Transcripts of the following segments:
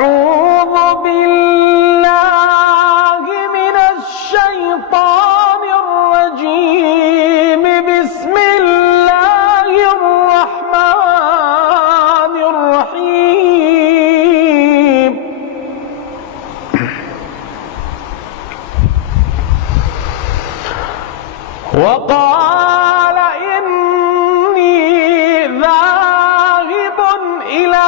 أعوذ بالله من الشيطان الرجيم. بسم الله الرحمن الرحيم. وقال إني ذاهب إلى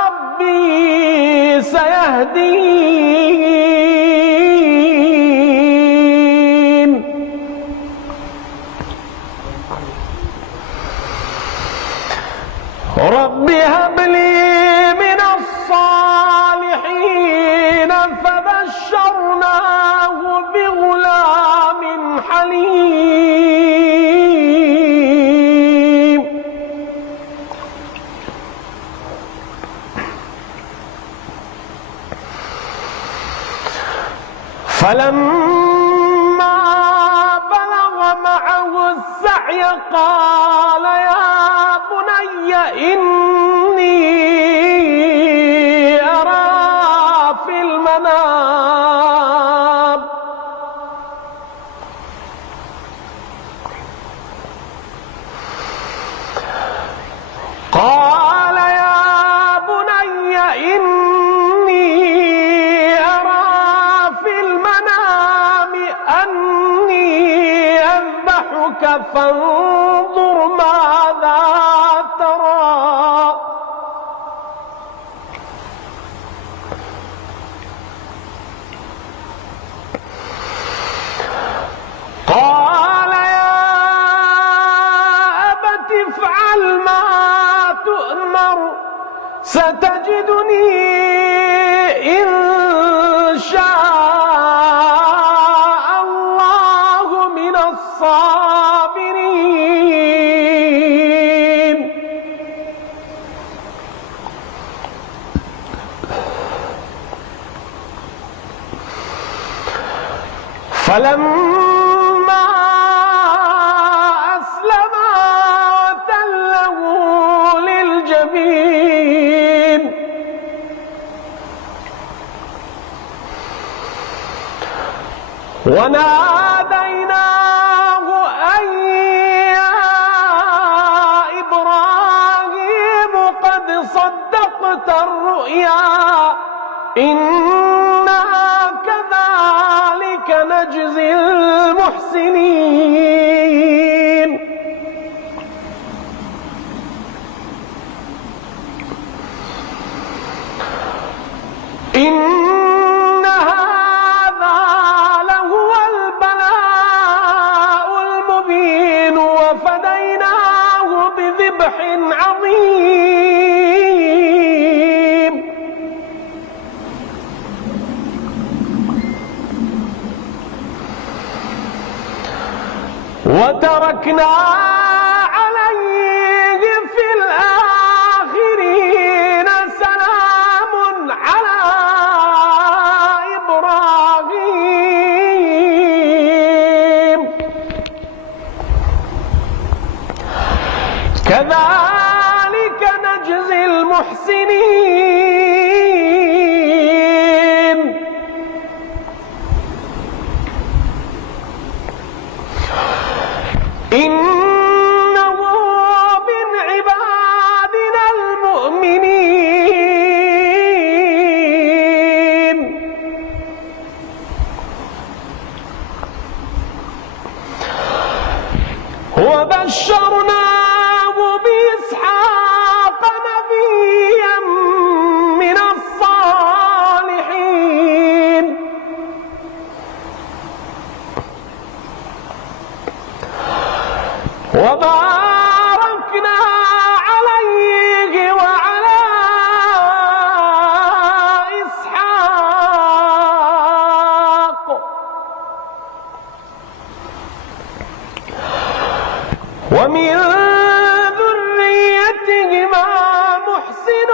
ربي سيهدين. رب هب لي من الصالحين. فبشرناه بغلام حليم. فلما بلغ معه السعي قال يا بني إني أرى في المنام قال يا بني إني أرى في المنام أني أذبحك فانظر ماذا ترى. قال يا أبت افعل ما تؤمر ستجدني إن شاء الله من الصابرين. فلما أسلما وتله للجبين وناديناه أن يا إبراهيم قد صدقت الرؤيا إنا كذلك نجزي المحسنين. إن هذا لهو البلاء المبين وفديناه بذبح عظيم. وتركنا عليه في الآخرين سلام على إبراهيم كذلك نجزي المحسنين. إنه من عبادنا المؤمنين. وبشرناه بإسحاق نبيا من الصالحين. وباركنا عليه وعلى إسحاق ومن ذريتهما محسن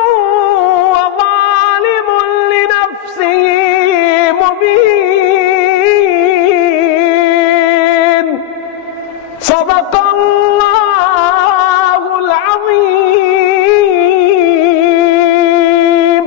وظالم لنفسه مبين. صدق